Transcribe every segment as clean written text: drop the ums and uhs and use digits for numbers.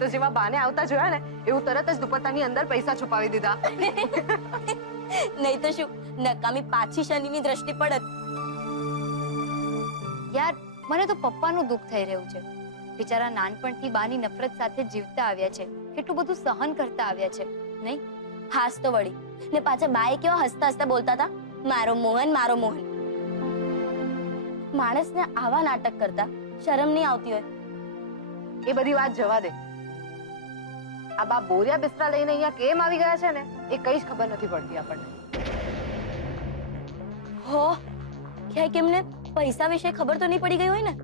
તો જેવા બાને આવતા જોયા ને એવું તરત જ દુપટ્ટાની અંદર પૈસા છુપાવી દીધા. નહીં તો શું નકામી પાછી શનિની દ્રષ્ટિ પડત. યાર મને તો પપ્પાનું દુઃખ થઈ રહ્યું છે. બિચારા નાનપણથી બાની નફરત સાથે જીવતા આવ્યા છે, કેટલું બધું સહન કરતા આવ્યા છે. નહીં હાસ તો વળી ને પાછા બાએ કેવા હસતા હસતા બોલતા હતા, મારો મોહન મારો મોહન. માણસને આવા નાટક કરતા શરમ નહીં આવતી હોય? એ બધી વાત જવા દે. આ બા બોરિયા બિસ્તરા લઈને અહીંયા કેમ આવી ગયા છે ને એ કઈ જ ખબર નથી પડતી આપણને. હો ક્યાંય કેમને પૈસા વિશે ખબર તો નહીં પડી ગઈ હોય ને?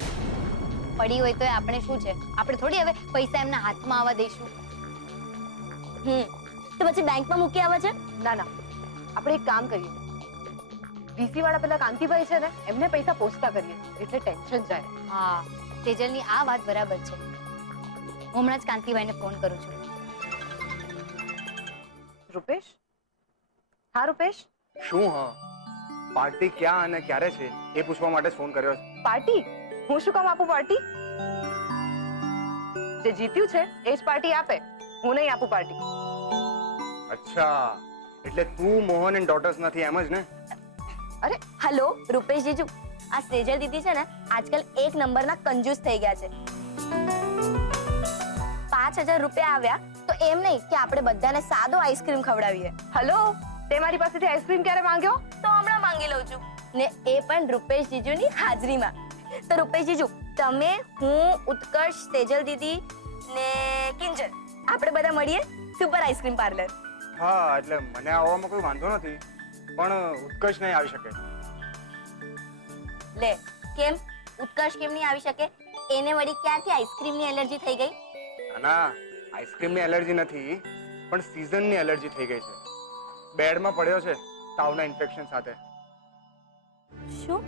પડી હોય તો આપણે શું છે, આપણે થોડી હવે પૈસા એમના હાથમાં આવવા દઈશું. તો પછી બેંકમાં મૂકી આવે છે? ના ના, આપણે એક કામ કરીએ, વીસી વાળા પેલા કાંતિભાઈ છે ને એમને પૈસા પહોંચતા કરીએ એટલે ટેન્શન જાય. હા તેજલની આ વાત બરાબર છે. હું હમણાં જ કાંતિભાઈને ફોન કરું છું. રૂપેશ? હા રૂપેશ. શું? હા, પાર્ટી ક્યાં અને ક્યારે છે એ પૂછવા માટે ફોન કર્યો છે. પાર્ટી? હું શું કામ આપું પાર્ટી? જે જીત્યું છે એ જ પાર્ટી આપે, હું નહીં આપું પાર્ટી. અચ્છા, એટલે તું મોહન એન્ડ ડોટર્સ નથી એમ જ ને? અરે હેલો રૂપેશ જીજુ, આ સેજલ દીદી છે ને આજકાલ એક નંબરના કંજૂસ થઈ ગયા છે. 5000 રૂપિયા આવ્યા તો એમ નહીં કે આપણે બધાને સાદો આઈસ્ક્રીમ ખવડાવીએ. હલો, તે મારી પાસેથી આઈસ્ક્રીમ ક્યારે માંગ્યો? તો હમણાં માંગી લઉં છું ને, એ પણ રૂપેશ જીજુની હાજરીમાં. તો રૂપેશ જીજુ, તમે, હું, ઉત્કર્ષ, સેજલ દીદી ને કિંજલ આપણે બધા મળીએ સુપર આઈસ્ક્રીમ પાર્લર. હા, એટલે મને આવવામાં કોઈ વાંધો નથી, પણ ઉત્કર્ષ નહીં આવી શકે. લે કેમ ઉત્કર્ષ કેમ નહીં આવી શકે? એને વળી ક્યારથી આઈસ્ક્રીમની એલર્જી થઈ ગઈ? ના, આઈસ્ક્રીમની એલર્જી નથી, પણ સીઝનની એલર્જી થઈ ગઈ છે. બેડમાં પડ્યો છે તાવના ઇન્ફેક્શન સાથે. શું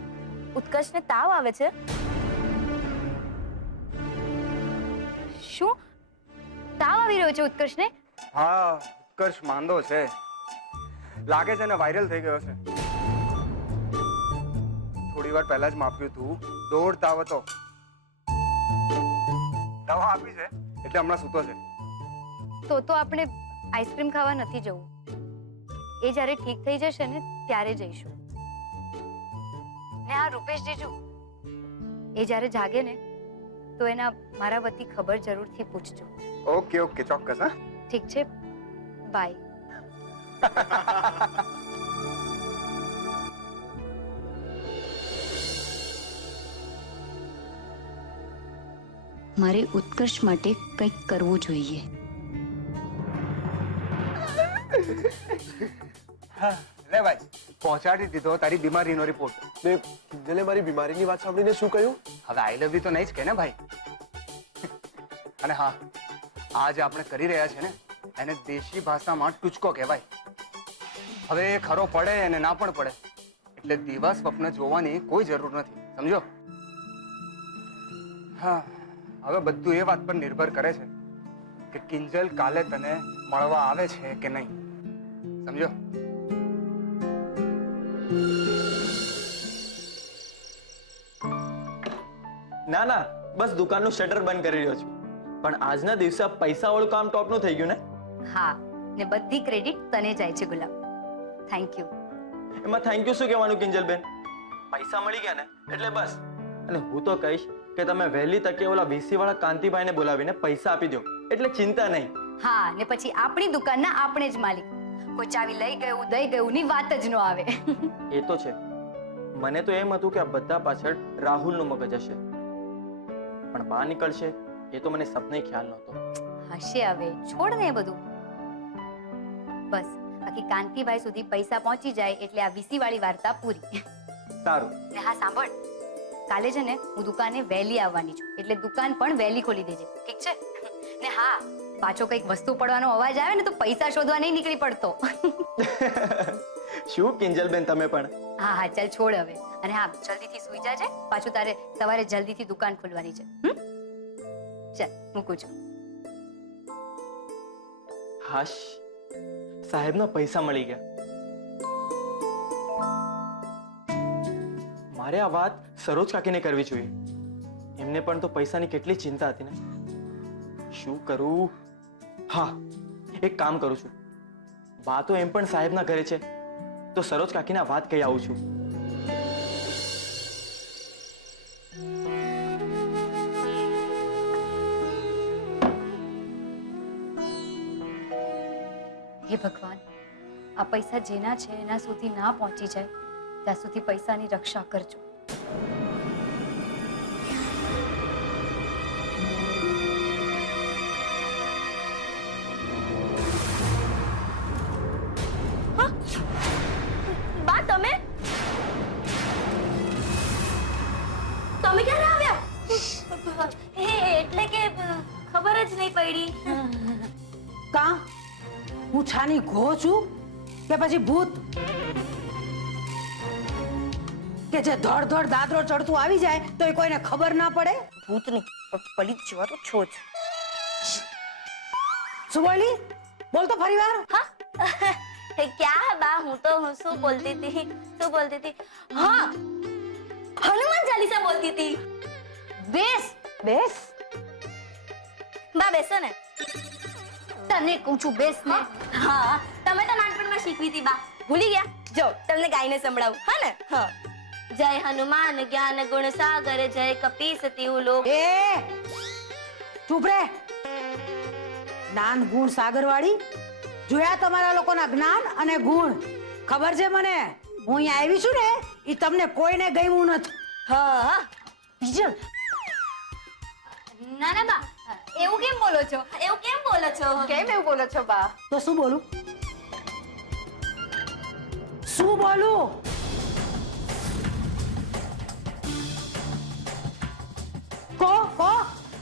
ઉત્કર્ષને તાવ આવે છે? શું તાવ આવી રહ્યો છે ઉત્કર્ષને? હા, ઉત્કર્ષ માંદો છે, લાગે છે ને વાયરલ થઈ ગયો છે. થોડી વાર પહેલા જ માપ્યું તું, દોઢ તાવ હતો. દવા આપી છે એટલે હમણાં સૂતો છે. તો આપણે આઈસ્ક્રીમ ખાવા નથી જવું. એ જ્યારે ઠીક થઈ જશે ને ત્યારે જઈશું. ને આ રૂપેશ જીજુ, એ જ્યારે જાગે ને તો એના મારા વતી ખબર જરૂરથી પૂછજો. ઓકે ઓકે, ચોક્કસ. હા ઠીક છે, બાય. મારે ઉત્કર્ષ માટે કંઈક કરવું જોઈએ. લે ભાઈ, પહોંચાડી દીધો તારી બીમારીનો રિપોર્ટ. ને કિંજલે મારી બીમારીની વાત સાંભળીને શું કહ્યું? હવે આઈ લવ યુ તો નહીં જ કે ને ભાઈ. અને હા, આ જે આપણે કરી રહ્યા છે ને એને દેશી ભાષામાં ટૂચકો કહેવાય. હવે એ ખરો પડે અને ના પણ પડે એટલે દીવા સ્વપ્ન જોવાની કોઈ જરૂર નથી, સમજો? હા, હવે બધું એ વાત પર નિર્ભર કરે છે કે કિંજલ કાલે તને મળવા આવે છે કે નહીં, સમજો? ના ના, બસ દુકાનનું શટર બંધ કરી રહ્યો છું. પણ આજના દિવસે પૈસા વાળું કામ ટોપનું થઈ ગયું ને? હા, ને બધી ક્રેડિટ તને જાય છે ગુલાબ. Thank you. એમાં થેન્ક યુ શું કહેવાનું કિંજલબેન? પૈસા મળી ગયા ને એટલે બસ. અને હું તો કહીશ કે તમે વહેલી તકે ઓલા વીસી વાળા કાંતિભાઈને બોલાવીને પૈસા આપી દો એટલે ચિંતા નહીં. હા, ને પછી આપણી દુકાનના આપણે જ માલિક. કોઈ ચાવી લઈ ગયું દઈ ગયું ની વાત જ ન આવે. એ તો છે. મને તો એમ હતું કે આ બધા પાછળ રાહુલનું મગજ હશે, પણ બહાર નીકળશે એ તો મને સપને ખ્યાલ નહોતો. હશે, હવે છોડ ને એ બધું. બસ બાકી કાંતિભાઈ સુધી પૈસા પહોંચી જાય એટલે આ વીસી વાળી વાર્તા પૂરી. સારું. ને હા સાંભળ, કાલે છે ને હું દુકાને વહેલી આવવાની છું એટલે દુકાન પણ વહેલી ખોલી દેજે, ઠીક છે? ને હા, પાછો કઈક વસ્તુ પડવાનો અવાજ આવે ને તો પૈસા શોધવા નહીં નીકળી પડતો. શું કિંજલબેન તમે પણ? હા હા ચાલ છોડ હવે. અને હા, જલ્દીથી સૂઈ જાજે, પાછું તારે સવારે જલ્દીથી દુકાન ખોલવાની છે. ચાલ મૂકું છું. હાશ, સાહેબના પૈસા મળી ગયા. મારે આ વાત સરોજ કાકીને કરવી જોઈએ. એમને પણ તો પૈસાની કેટલી ચિંતા હતી ને. શું કરું? હા, એક કામ કરું છું. બા તો એમ પણ સાહેબના ઘરે છે, તો સરોજ કાકીના વાત કહી આવું છું. હે ભગવાન, આ પૈસા જેના છે એના સુધી ના પહોંચી જાય ત્યાં સુધી પૈસાની રક્ષા કરજો. બા તમે ક્યારે આવ્યા? એટલે કે ખબર જ નહીં પડી. કા હું છાની ઘો છું કે પછી ભૂત કે જે ધડ ધડ દાદરો ચડતું આવી જાય તો એ કોઈને ખબર ના પડે? ભૂતની પલિત જેવા તો છો જ. શું બોલી? બોલ તો ફરી વાર. क्या बा, હું શું બોલતી હતી? હા, હનુમાન ચાલીસા બોલતી હતી. બેસ બેસ. બા બેસો ને. તને કહું છું બેસ ને. હા, તમે તો નાનપણમાં શીખવી હતી બા, ભૂલી ગયા? જો તમને ગાઈને સંભળાવું, હા ને? હા. જય હનુમાન જ્ઞાન ગુણ સાગર, જય કપી સતી લોક. એ ચૂપ રે. જ્ઞાન ગુણ સાગર વાળી જોયા તમારા લોકોના જ્ઞાન અને ગુણ. ખબર છે મને, હું અહીંયા આવી છું ને એ તમને કોઈને ગમ્યું નથી. હા, બીજલ, ના ના બા, એવું કેમ બોલો છો? કેમ એવું બોલો છો બા? તો શું બોલું? શું બોલું? કો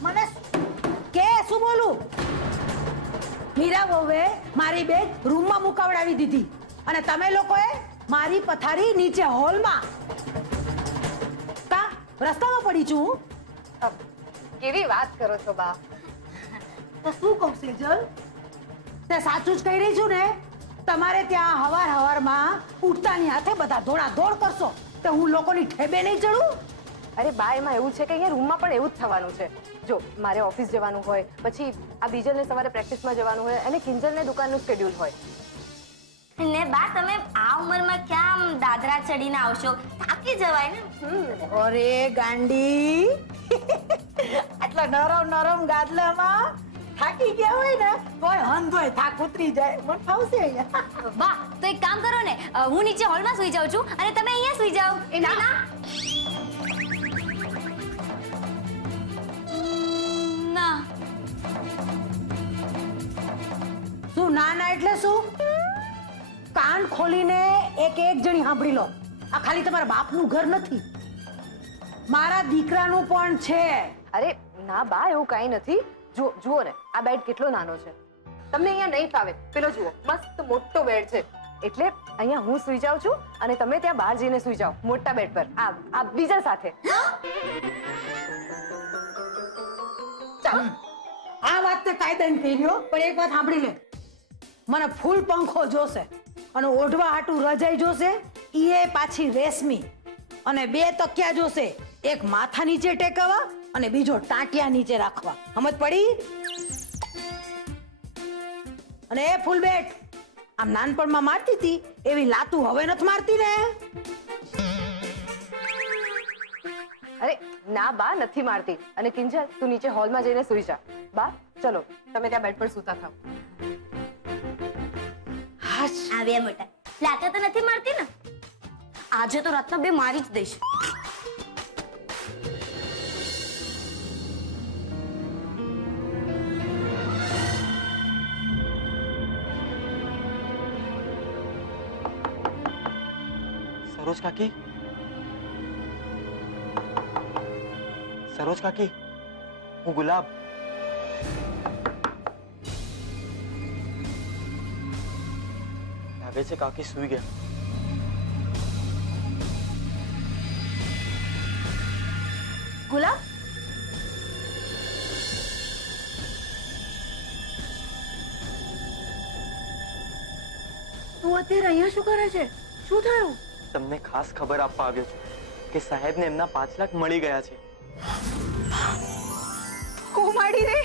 મને કે શું બોલું? મીરા વહુએ મારી બેગ રૂમમાં મુકાવડાવી દીધી અને તમે લોકોએ મારી પથારી નીચે હોલમાં. કા રસ્તામાં પડી છું? કેવી વાત કરો છો બા? તો શું કહું સેજલ? તે સાચું જ કહી રહી છું ને? તમારે ત્યાં હવારમાં ઉઠતાની હાથે બધા દોડ કરશો તો હું લોકોની ઠેબે નહીં ચડું? અરે બા, એમાં એવું છે કે અહીંયા રૂમમાં પણ એવું જ થવાનું છે. જો મારે ઓફિસ જવાનું હોય, પછી આ બીજલને સવારે પ્રેક્ટિસમાં જવાનું હોય અને કિંજલને દુકાનનું શેડ્યુલ હોય. ને બા તમે આ ઉંમરમાં ક્યાં આમ દાદરા ચડીને આવશો? થાકી જવાય ને. અરે ગાંડી, આટલા નરમ ગાદલામાં થાકી ગયા હોય ને કોઈ હંધોય થાક ઉતરી જાય. મને ફાવશે અહીંયા. બા તો એક કામ કરો ને, હું નીચે હોલમાં સુઈ જાઉં છું અને તમે અહીંયા સુઈ જાઓ. ના ના. શું ના ના એટલે શું? કાન ખોલીને એક જણી સાંભળી લો. આ ખાલી તમારા બાપનું ઘર નથી, મારા દીકરાનું પણ છે. અરે ના બા, એવું કાંઈ નથી. જુઓ ને, આ બેડ કેટલો નાનો છે. તમને અહીંયા નહીં ફાવે. પેલો જુઓ, મસ્ત મોટો બેડ છે. એટલે અહીંયા હું સુઈ જાઉં છું અને તમે ત્યાં બહાર જઈને સુઈ જાઓ મોટા બેડ પર, આ બીજા સાથે. આ વાત તે કાયદાની થઈ રહ્યો, પણ એક વાત સાંભળી લે. મને ફૂલ પંખો જોશે અને ઓઢવા હાટું રજાઈ જોશે, ઈ પાછી રેશમી. અને 2 તકિયા જોશે, એક માથા નીચે ટેકવવા અને બીજો ટાંટિયા નીચે રાખવા. સમજ પડી? અને એ ફૂલ બેટ આમ નાનપણમાં મારતી હતી એવી લાતું હવે નથી મારતી ને? અરે ના બા, નથી મારતી. અને કિંજલ, તું નીચે હોલમાં જઈને સુઈ જા. બા ચલો, તમે ત્યાં બેડ પર સૂતા થાવ. આવ્યા મોટા. લાતો તો નથી મારતી ને? આજે તો રાતના 2 મારી જ દઈશ. સરોજ કાકી, હું ગુલાબ. લાગે છે કાકી સૂઈ ગયા. ગુલાબ, તું અત્યારે અહીંયા શું કરે છે? શું થયું? તમને ખાસ ખબર આપવા આવ્યો છું કે સાહેબને એમના 5 લાખ મળી ગયા છે. કુમાડી રે,